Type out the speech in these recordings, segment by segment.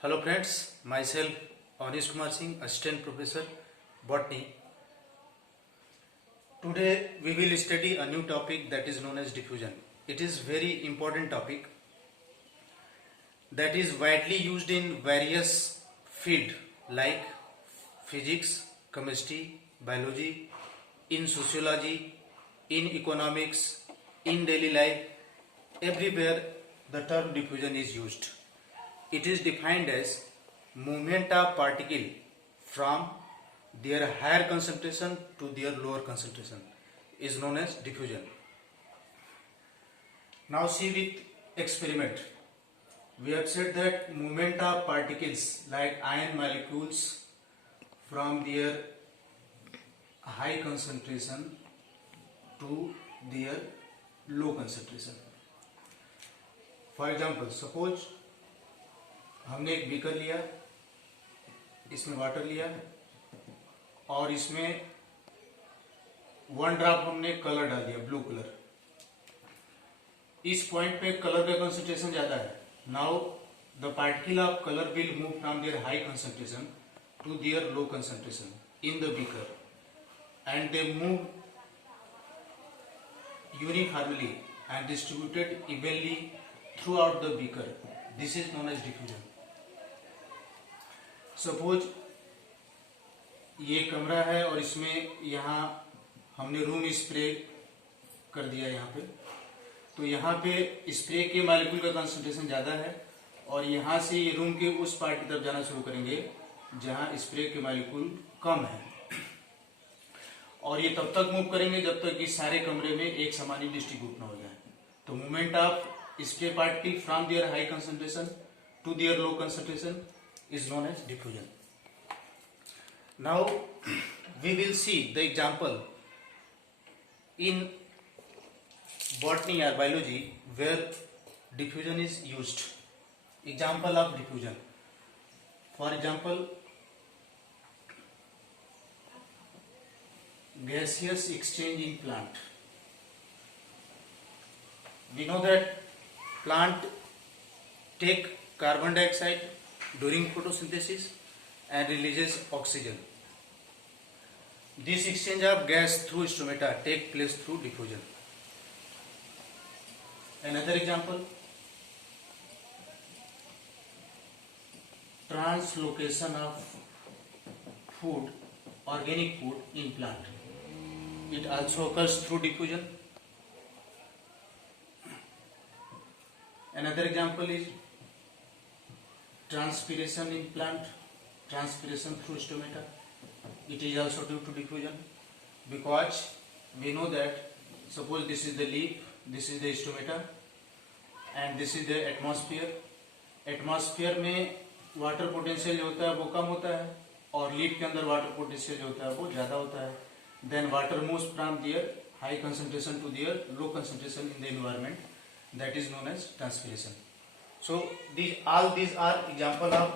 Hello friends, myself Anish Kumar Singh, Assistant Professor, Botany. Today we will study a new topic that is known as diffusion. It is very important topic that is widely used in various fields like physics, chemistry, biology, in sociology, in economics, in daily life. Everywhere the term diffusion is used. It is defined as movement of particle from their higher concentration to their lower concentration is known as diffusion. Now see with experiment. We have said that movement of particles like iron molecules from their high concentration to their low concentration. For example, suppose हमने एक beaker लिया, इसमें water लिया और इसमें 1 drop हमने colour डाल दिया, ब्लू कलर. इस पॉइंट पे कलर का कंसंट्रेशन ज्यादा है. Now the particle of colour will move from their high concentration to their low concentration in the beaker and they move uniformly and distributed evenly throughout the beaker. This is known as diffusion. Suppose ये कमरा है और इसमें यहाँ हमने room spray कर दिया यहाँ पे, तो यहाँ पे स्प्रे के मॉलिक्यूल का कंसंट्रेशन ज़्यादा है और यहाँ से ये रूम के उस पार्ट की तरफ जाना शुरू करेंगे जहाँ स्प्रे के मॉलिक्यूल कम है और ये तब तक मूव करेंगे जब तक कि सारे कमरे में एक समान ही डिस्ट्रीब्यूट ना हो जाए. तो movement of spray particle from their high concentration to their low concentration is known as diffusion. Now we will see the example in botany or biology where diffusion is used. Example of diffusion. For example, gaseous exchange in plant. We know that plant take carbon dioxide during photosynthesis and releases oxygen. This exchange of gas through stomata take place through diffusion. Another example, translocation of food, organic food in plant. It also occurs through diffusion. Another example is transpiration in plant, transpiration through stomata. It is also due to diffusion because we know that suppose this is the leaf, this is the stomata and this is the atmosphere. Atmosphere में water potential जो होता है वो कम होता है और leaf के अंदर वाटर पोटेंशियल जो होता है वो ज़्यादा होता है. Then water moves from their high concentration to their low concentration in the environment, that is known as transpiration. So all these are example of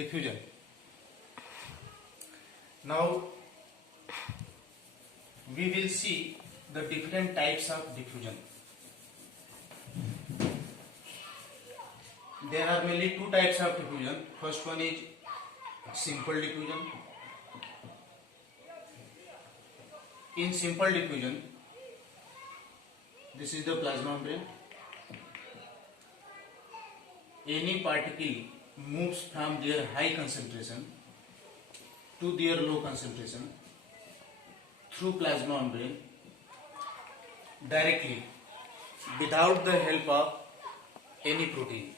diffusion. Now we will see the different types of diffusion. There are mainly two types of diffusion. First one is simple diffusion. In simple diffusion, this is the plasma membrane. Any particle moves from their high concentration to their low concentration through plasma membrane directly without the help of any protein.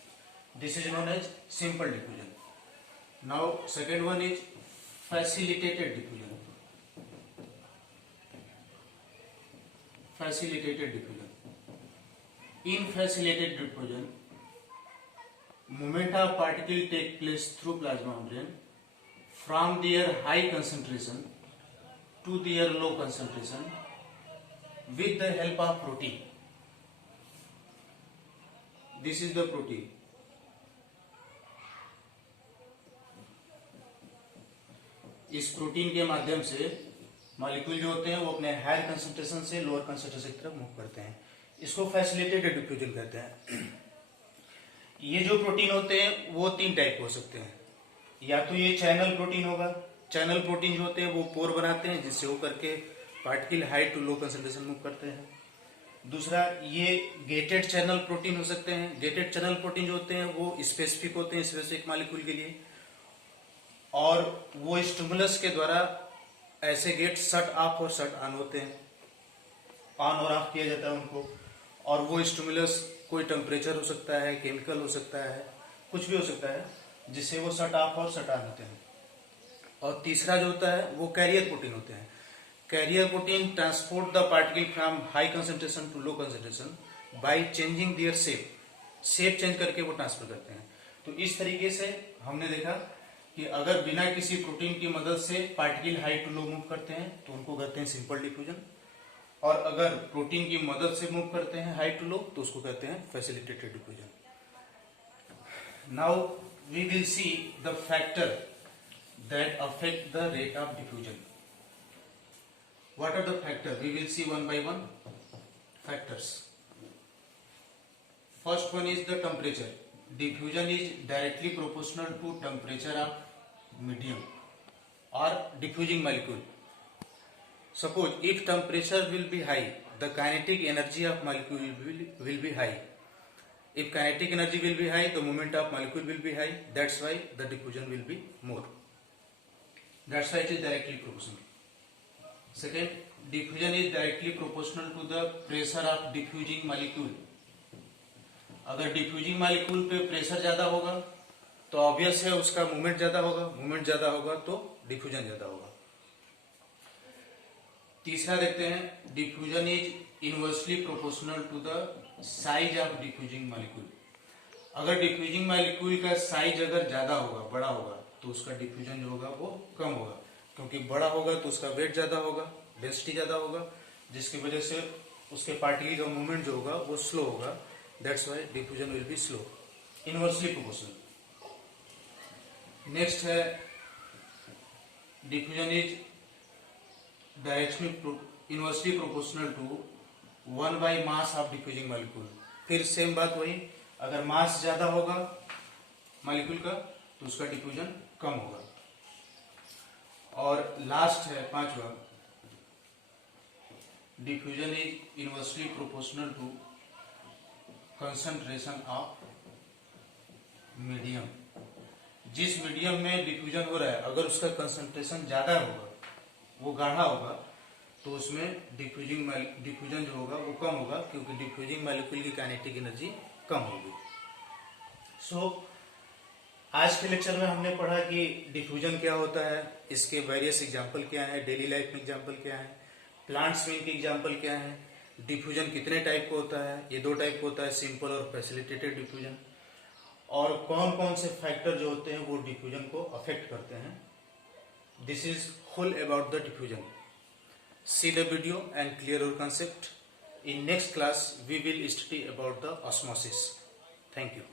This is known as simple diffusion. Now second one is facilitated diffusion. Facilitated diffusion. In facilitated diffusion, movement of particle take place through plasma membrane from their high concentration to their low concentration with the help of protein. This is the protein. इस protein के माध्यम से molecule जो होते हैं वो अपने higher concentration से लोअर कंसंट्रेशन की तरफ मूव करते हैं. इसको फैसिलिटेटेड डिफ्यूजन कहते हैं. ये जो प्रोटीन होते हैं वो 3 टाइप हो सकते हैं। या तो ये चैनल प्रोटीन होगा। चैनल प्रोटीन जो होते हैं वो पोर बनाते हैं, जिससे वो करके particle high to low concentration move करते हैं। दूसरा, ये गेटेड चैनल प्रोटीन हो सकते हैं। गेटेड चैनल प्रोटीन जो होते हैं वो स्पेसिफिक होते हैं स्पेसिफिक मॉलिक्यूल के लिए, और वो स्टिमुलस के द्वारा ऐसे गेट शट ऑफ और शट ऑन होते हैं, ऑन और ऑफ किया जाता है उनको। और वो स्टिमुलस कोई टेम्परेचर हो सकता है, केमिकल हो सकता है, कुछ भी हो सकता है, जिससे वो शट ऑफ और शट ऑन होते हैं। और तीसरा जो होता है वो कैरियर प्रोटीन होते हैं। Carrier protein transport the particle from high concentration to low concentration by changing their shape change करके वो ट्रांसफर करते हैं। तो इस तरीके से हमने देखा कि अगर बिना किसी प्रोटीन की मदद से particle high to low move करते हैं तो उनको कहते हैं सिंपल डिफ्यूजन, और अगर प्रोटीन की मदद से मूव करते हैं हाई टू लो तो उसको कहते हैं facilitated diffusion. Now we will see the factor that affect the rate of diffusion. What are the factors? We will see one by one factors. First one is the temperature. Diffusion is directly proportional to temperature of medium or diffusing molecule. Suppose if temperature will be high, the kinetic energy of molecule will be high. If kinetic energy will be high, the moment of molecule will be high. That's why the diffusion will be more. That's why it is directly proportional. Second, diffusion is directly proportional to the pressure of diffusing molecule. अगर diffusing molecule पे pressure ज्यादा होगा तो obvious है उसका movement ज्यादा होगा, movement ज्यादा होगा तो डिफ्यूजन ज्यादा होगा। तीसरा देखते हैं, diffusion is inversely proportional to the size of diffusing molecule. अगर डिफ्यूजिंग मॉलिक्यूल का साइज अगर ज्यादा होगा, बड़ा होगा, तो उसका डिफ्यूजन जो होगा वो कम होगा, क्योंकि बड़ा होगा तो उसका वेट ज्यादा होगा, डेंसिटी ज्यादा होगा, जिसकी वजह से उसके पार्टिकल का मूवमेंट जो होगा वो स्लो होगा। That's why diffusion will be slow, inversely proportional. Next है, diffusion is directionally inversely proportional to 1 mass of diffusing molecule. फिर सेम बात वही, अगर मास ज्यादा होगा मॉलिक्यूल का तो उसका डिफ्यूजन कम होगा। और लास्ट है 5वां, diffusion is inversely proportional to concentration of medium. जिस मीडियम में डिफ्यूजन हो रहा है अगर उसका कंसंट्रेशन ज्यादा होगा, वो गाढ़ा होगा, तो उसमें डिफ्यूजन जो होगा वो कम होगा, क्योंकि डिफ्यूजिंग मॉलिक्यूल की काइनेटिक एनर्जी कम होगी। सो आज के लेक्चर में हमने पढ़ा कि डिफ्यूजन क्या होता है, इसके वेरियस एग्जाम्पल क्या है, डेली लाइफ में एग्जाम्पल क्या है, प्लांट्स में इनके एग्जाम्पल क्या है, डिफ्यूजन कितने टाइप का होता है, ये 2 टाइप का होता है, सिंपल और फैसिलिटेटेड डिफ्यूजन, और कौन कौन से फैक्टर जो होते हैं वो डिफ्यूजन को अफेक्ट करते हैं। This is whole about the diffusion. See the video and clear your concept. In next class, we will study about the osmosis. Thank you.